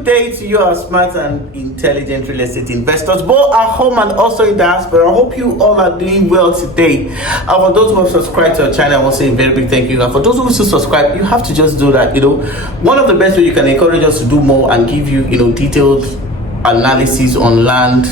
Good day to you, our smart and intelligent real estate investors, both at home and also in diaspora. I hope you all are doing well today. For those who have subscribed to our channel, I want to say a very big thank you. And for those who still subscribe, you have to just do that. One of the best ways you can encourage us to do more and give you, detailed analysis on land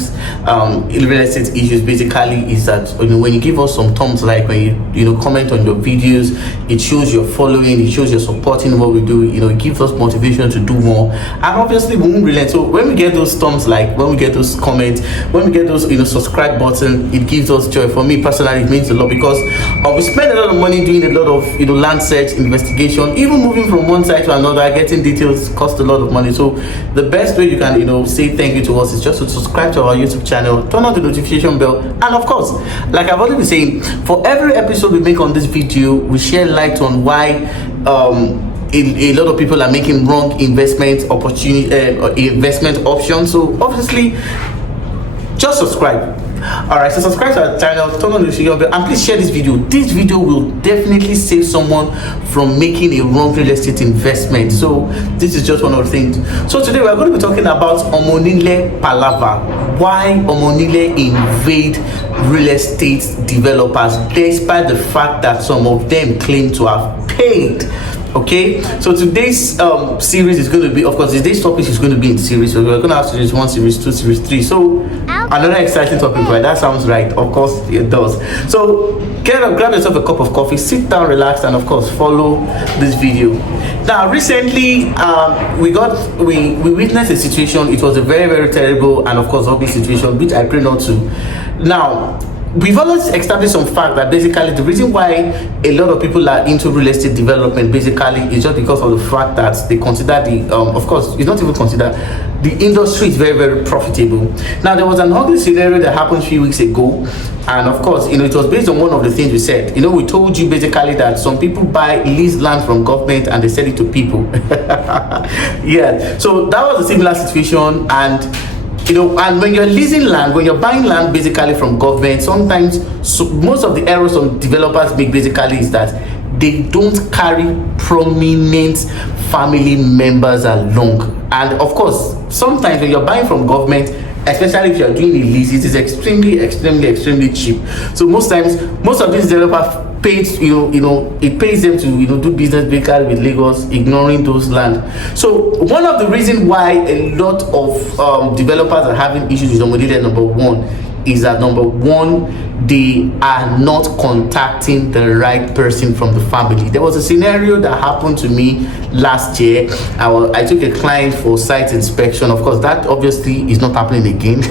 real estate issues basically is that when you give us some thumbs like, when you comment on your videos, it shows you're following, it shows you're supporting what we do. It gives us motivation to do more, and obviously we won't relent. So when we get those thumbs like, when we get those comments, when we get those subscribe button, it gives us joy. For me personally, it means a lot, because we spend a lot of money doing a lot of land search investigation. Even moving from one side to another, getting details costs a lot of money. So the best way you can say thank you to us is just to subscribe to our YouTube channel, turn on the notification bell, and of course, like I've already been saying, for every episode we make on this video, we share light on why a lot of people are making wrong investment options. So obviously, just subscribe. Alright, so subscribe to our channel, turn on the notification bell, and please share this video. This video will definitely save someone from making a wrong real estate investment. So this is just one of the things. So today we are going to be talking about Onile Palava. Why Onile invade real estate developers despite the fact that some of them claim to have paid. Okay, so today's series is going to be, of course, today's topic is going to be in series. So we're going to have series 1, series 2, series 3. So another exciting topic, right? That sounds right. Of course it does. So grab yourself a cup of coffee, sit down, relax, and of course follow this video. Now recently we witnessed a situation. It was a very, very terrible and of course ugly situation, which I pray not to. Now we've always established some fact that basically the reason why a lot of people are into real estate development basically is just because of the fact that they consider of course it's not even considered, the industry is very, very profitable. Now there was an ugly scenario that happened a few weeks ago, and of course it was based on one of the things we said. We told you basically that some people buy leased land from government and they sell it to people. Yeah, so that was a similar situation. And and when you're leasing land, when you're buying land basically from government, sometimes most of the errors some developers make basically is that they don't carry prominent family members along. And of course, sometimes when you're buying from government, especially if you're doing a lease, it is extremely cheap. So most times, most of these developers pays it pays them to do business basically with Lagos, ignoring those land. So one of the reasons why a lot of developers are having issues with Onile, number one, is that they are not contacting the right person from the family. There was a scenario that happened to me last year. I took a client for site inspection. Of course, that obviously is not happening again.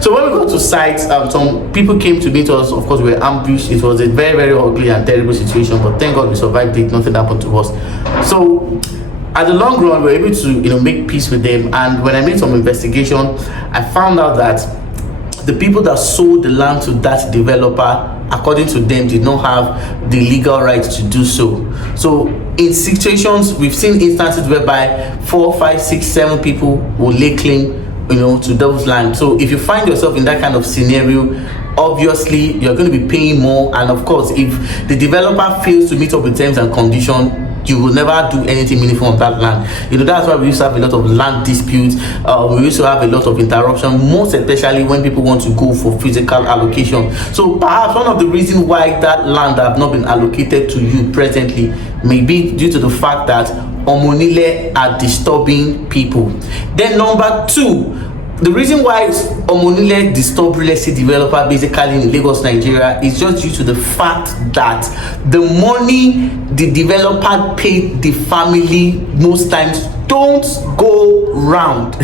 So when we got to site, some people came to meet us. Of course, we were ambushed. It was a very, very ugly and terrible situation, but thank God we survived it. Nothing happened to us. So at the long run, we were able to make peace with them. And when I made some investigation, I found out that the people that sold the land to that developer, according to them, did not have the legal right to do so. So in situations, we've seen instances whereby 4, 5, 6, 7 people will lay claim to those land. So if you find yourself in that kind of scenario, obviously you're going to be paying more. And of course, if the developer fails to meet up with terms and conditions, you will never do anything meaningful on that land. That's why we used to have a lot of land disputes. We used to have a lot of interruption, most especially when people want to go for physical allocation. So perhaps one of the reasons why that land have not been allocated to you presently may be due to the fact that Onile are disturbing people. Then number 2, the reason why Onile disturb real estate developer basically in Lagos, Nigeria, is just due to the fact that the money the developer paid the family most times don't go round.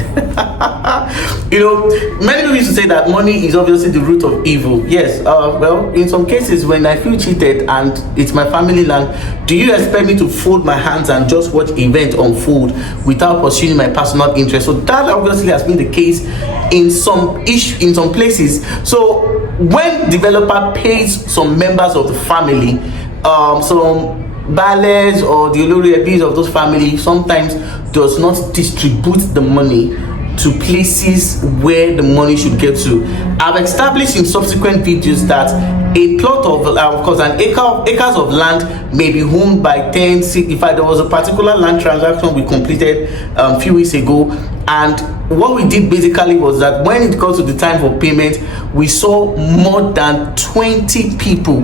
Many people used to say that money is obviously the root of evil. Yes, well, in some cases, when I feel cheated and it's my family land, do you expect me to fold my hands and just watch event unfold without pursuing my personal interest? So that obviously has been the case in some places. So when developer pays some members of the family, some ballets or the olori of those families sometimes does not distribute the money to places where the money should get to. I've established in subsequent videos that a plot of course, acres of land may be owned by 10. In fact, there was a particular land transaction we completed a few weeks ago, and what we did basically was that when it got to the time for payment, we saw more than 20 people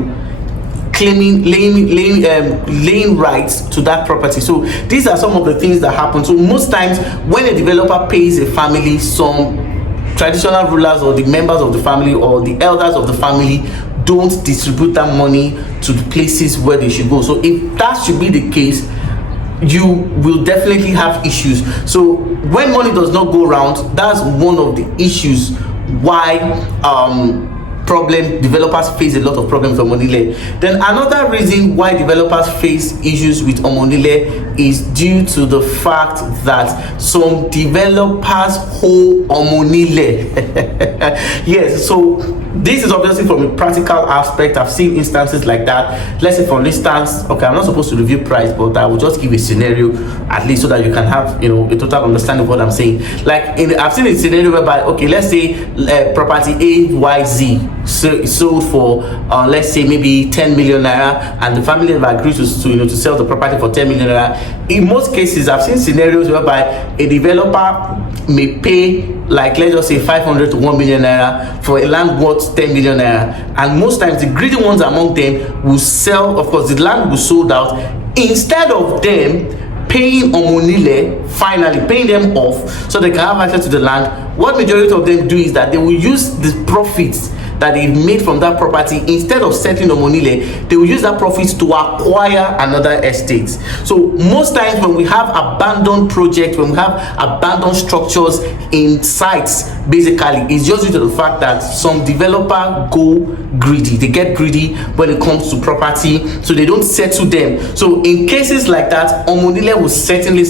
claiming laying rights to that property. So these are some of the things that happen. So most times when a developer pays a family, some traditional rulers or the members of the family or the elders of the family don't distribute that money to the places where they should go. So if that should be the case, you will definitely have issues. So when money does not go around, that's one of the issues why developers face a lot of problems with Onile. Then another reason why developers face issues with Onile is due to the fact that some developers hold Onile. Yes, so this is obviously from a practical aspect. I've seen instances like that. Let's say, for instance, okay, I'm not supposed to review price, but I will just give a scenario at least so that you can have, you know, a total understanding of what I'm saying. Like I've seen a scenario whereby, okay, let's say property AYZ sold for let's say maybe 10 million naira, and the family have agreed to sell the property for 10 million naira. In most cases, I've seen scenarios whereby a developer may pay, like, let's just say 500 to 1 million naira for a land worth 10 million naira, and most times the greedy ones among them will sell. Of course, the land will be sold out. Instead of them paying Onile, finally paying them off so they can have access to the land, what majority of them do is that they will use the profits that they made from that property. Instead of settling on Onile, they will use that profits to acquire another estate. So most times when we have abandoned projects, when we have abandoned structures in sites, basically it's just due to the fact that some developer go greedy. They get greedy when it comes to property, so they don't settle them. So in cases like that, Onile will certainly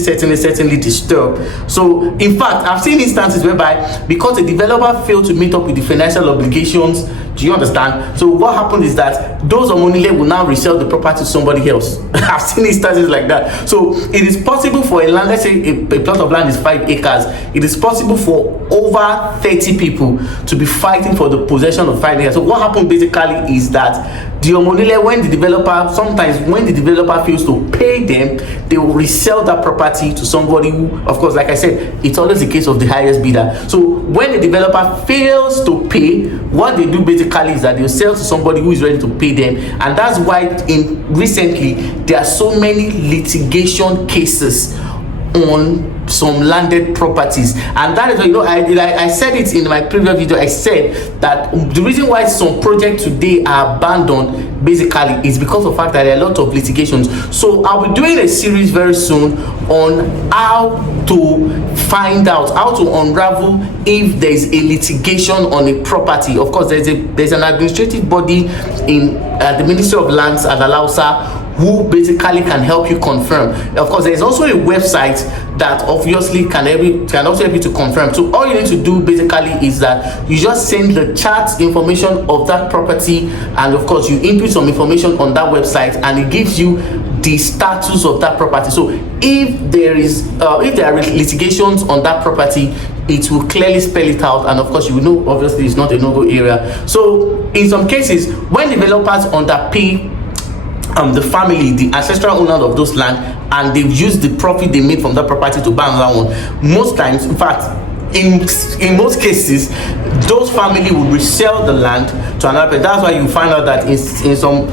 disturb. So in fact, I've seen instances whereby because the developer failed to meet up with the financial obligations, do you understand? So what happened is that those Onile will now resell the property to somebody else. I've seen instances like that. So it is possible for a land, let's say a plot of land is 5 acres, it is possible for over 30 people to be fighting for the possession of 5 acres. So what happened basically is that the Onile, when the developer fails to pay them, they will resell that property to somebody who, of course, like I said, it's always the case of the highest bidder. So when the developer fails to pay, what they do basically is that they'll sell to somebody who is ready to pay them. And that's why recently there are so many litigation cases on some landed properties. And that is, I said it in my previous video. I said that the reason why some projects today are abandoned basically is because of the fact that there are a lot of litigations. So I'll be doing a series very soon on how to find out, how to unravel if there is a litigation on a property. Of course, there's an administrative body in the Ministry of Lands at Alausa who basically can help you confirm. Of course, there is also a website that obviously can also help you to confirm. So all you need to do basically is that you just send the chart information of that property, and of course you input some information on that website, and it gives you the status of that property. So if there are litigations on that property, it will clearly spell it out, and of course you will know obviously it's not a no-go area. So in some cases, when developers underpay the family, the ancestral owner of those land, and they've used the profit they made from that property to buy another one, most times, in fact, in most cases, those family will resell the land to another person. That's why you find out that in some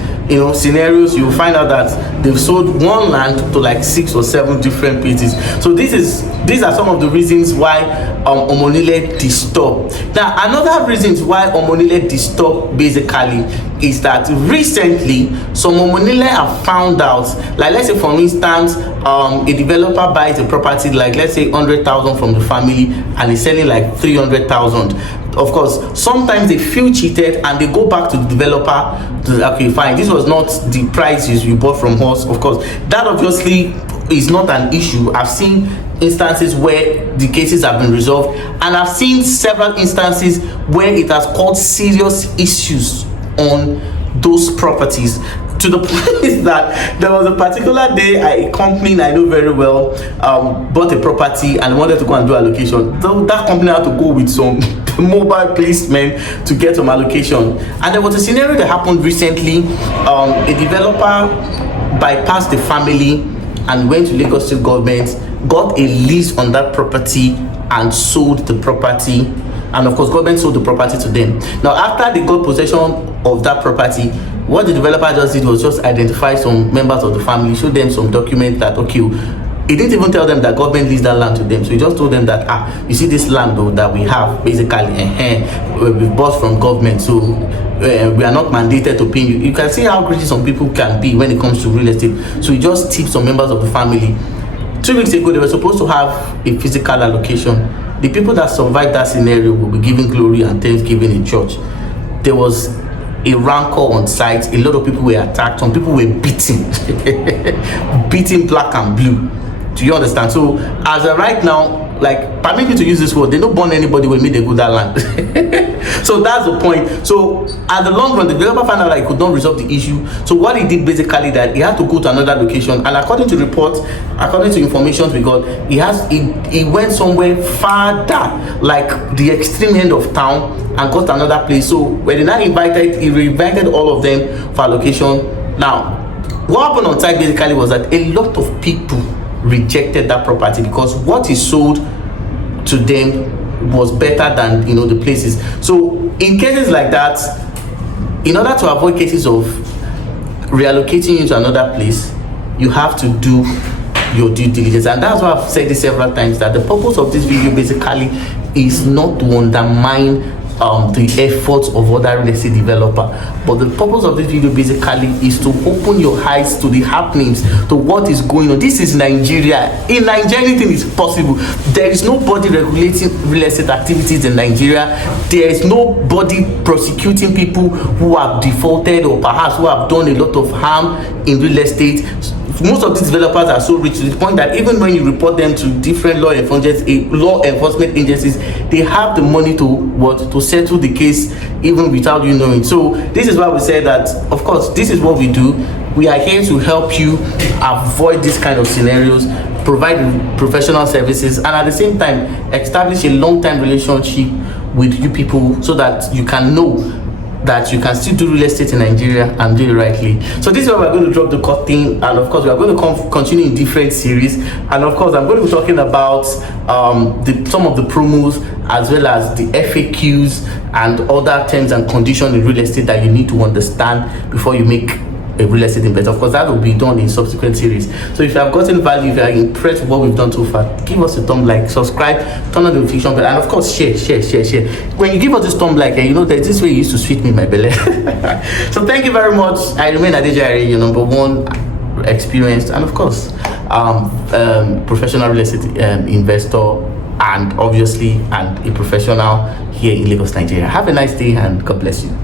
scenarios, you find out that they've sold one land to like 6 or 7 different places. So these are some of the reasons why Onile disturb. Now another reasons why Onile disturb basically is that recently some Onile have found out, like let's say for instance a developer buys a property, like let's say 100,000 from the family, and is selling like 300,000. Of course, sometimes they feel cheated and they go back to the developer to, okay, fine, this was not the price you bought from us. Of course, that obviously is not an issue. I've seen instances where the cases have been resolved, and I've seen several instances where it has caused serious issues on those properties. to the point that there was a particular day a company I know very well bought a property and wanted to go and do allocation. So that company had to go with some mobile policemen to get some allocation. And there was a scenario that happened recently. A developer bypassed the family and went to Lagos State government, got a lease on that property and sold the property. And of course, government sold the property to them. Now, after they got possession of that property, what the developer just did was just identify some members of the family, show them some documents that, okay, he didn't even tell them that government leased that land to them. So he just told them that, you see this land though that we have, basically, we bought from government. So we are not mandated to pay you. You can see how greedy some people can be when it comes to real estate. So he just tipped some members of the family. 2 weeks ago, they were supposed to have a physical allocation. The people that survived that scenario will be giving glory and thanksgiving in church. There was a rancor on site. A lot of people were attacked. Some people were beaten, beaten black and blue. Do you understand? So as of right now, like, permit me to use this word, they don't burn anybody when they go that land. So that's the point. So at the long run, the developer found out that he could not resolve the issue. So what he did basically, that he had to go to another location, and according to reports, according to information we got, he went somewhere farther, like the extreme end of town, and got another place. So when he now invited, he reinvited all of them for allocation. Now, what happened on site basically was that a lot of people rejected that property because what he sold to them was better than, you know, the places. So in cases like that, in order to avoid cases of reallocating you to another place, you have to do your due diligence. And that's why I've said this several times, that the purpose of this video basically is not to undermine the efforts of other real estate developer, but the purpose of this video basically is to open your eyes to the happenings, to what is going on. This is Nigeria. In Nigeria, anything is possible. There is nobody regulating real estate activities in Nigeria. There is nobody prosecuting people who have defaulted or perhaps who have done a lot of harm in real estate. Most of these developers are so rich to the point that even when you report them to different law enforcement agencies, they have the money to settle the case even without you knowing. So this is why we say that, of course, this is what we do. We are here to help you avoid this kind of scenarios, provide professional services, and at the same time establish a long-term relationship with you people so that you can know that you can still do real estate in Nigeria and do it rightly. So this is where we're going to drop the curtain, and of course we are going to continue in different series, and of course I'm going to be talking about some of the promos as well as the FAQs and other terms and conditions in real estate that you need to understand before you make a real estate investment. Of course, that will be done in subsequent series. So if you have gotten value, if you are impressed with what we've done so far, give us a thumb like, subscribe, turn on the notification bell, and of course share. When you give us this thumb like, you know, there's this way you used to sweet me in my belly. So thank you very much. I remain Adejare, your number one experienced and of course professional real estate investor, and obviously a professional here in Lagos, Nigeria. Have a nice day and God bless you.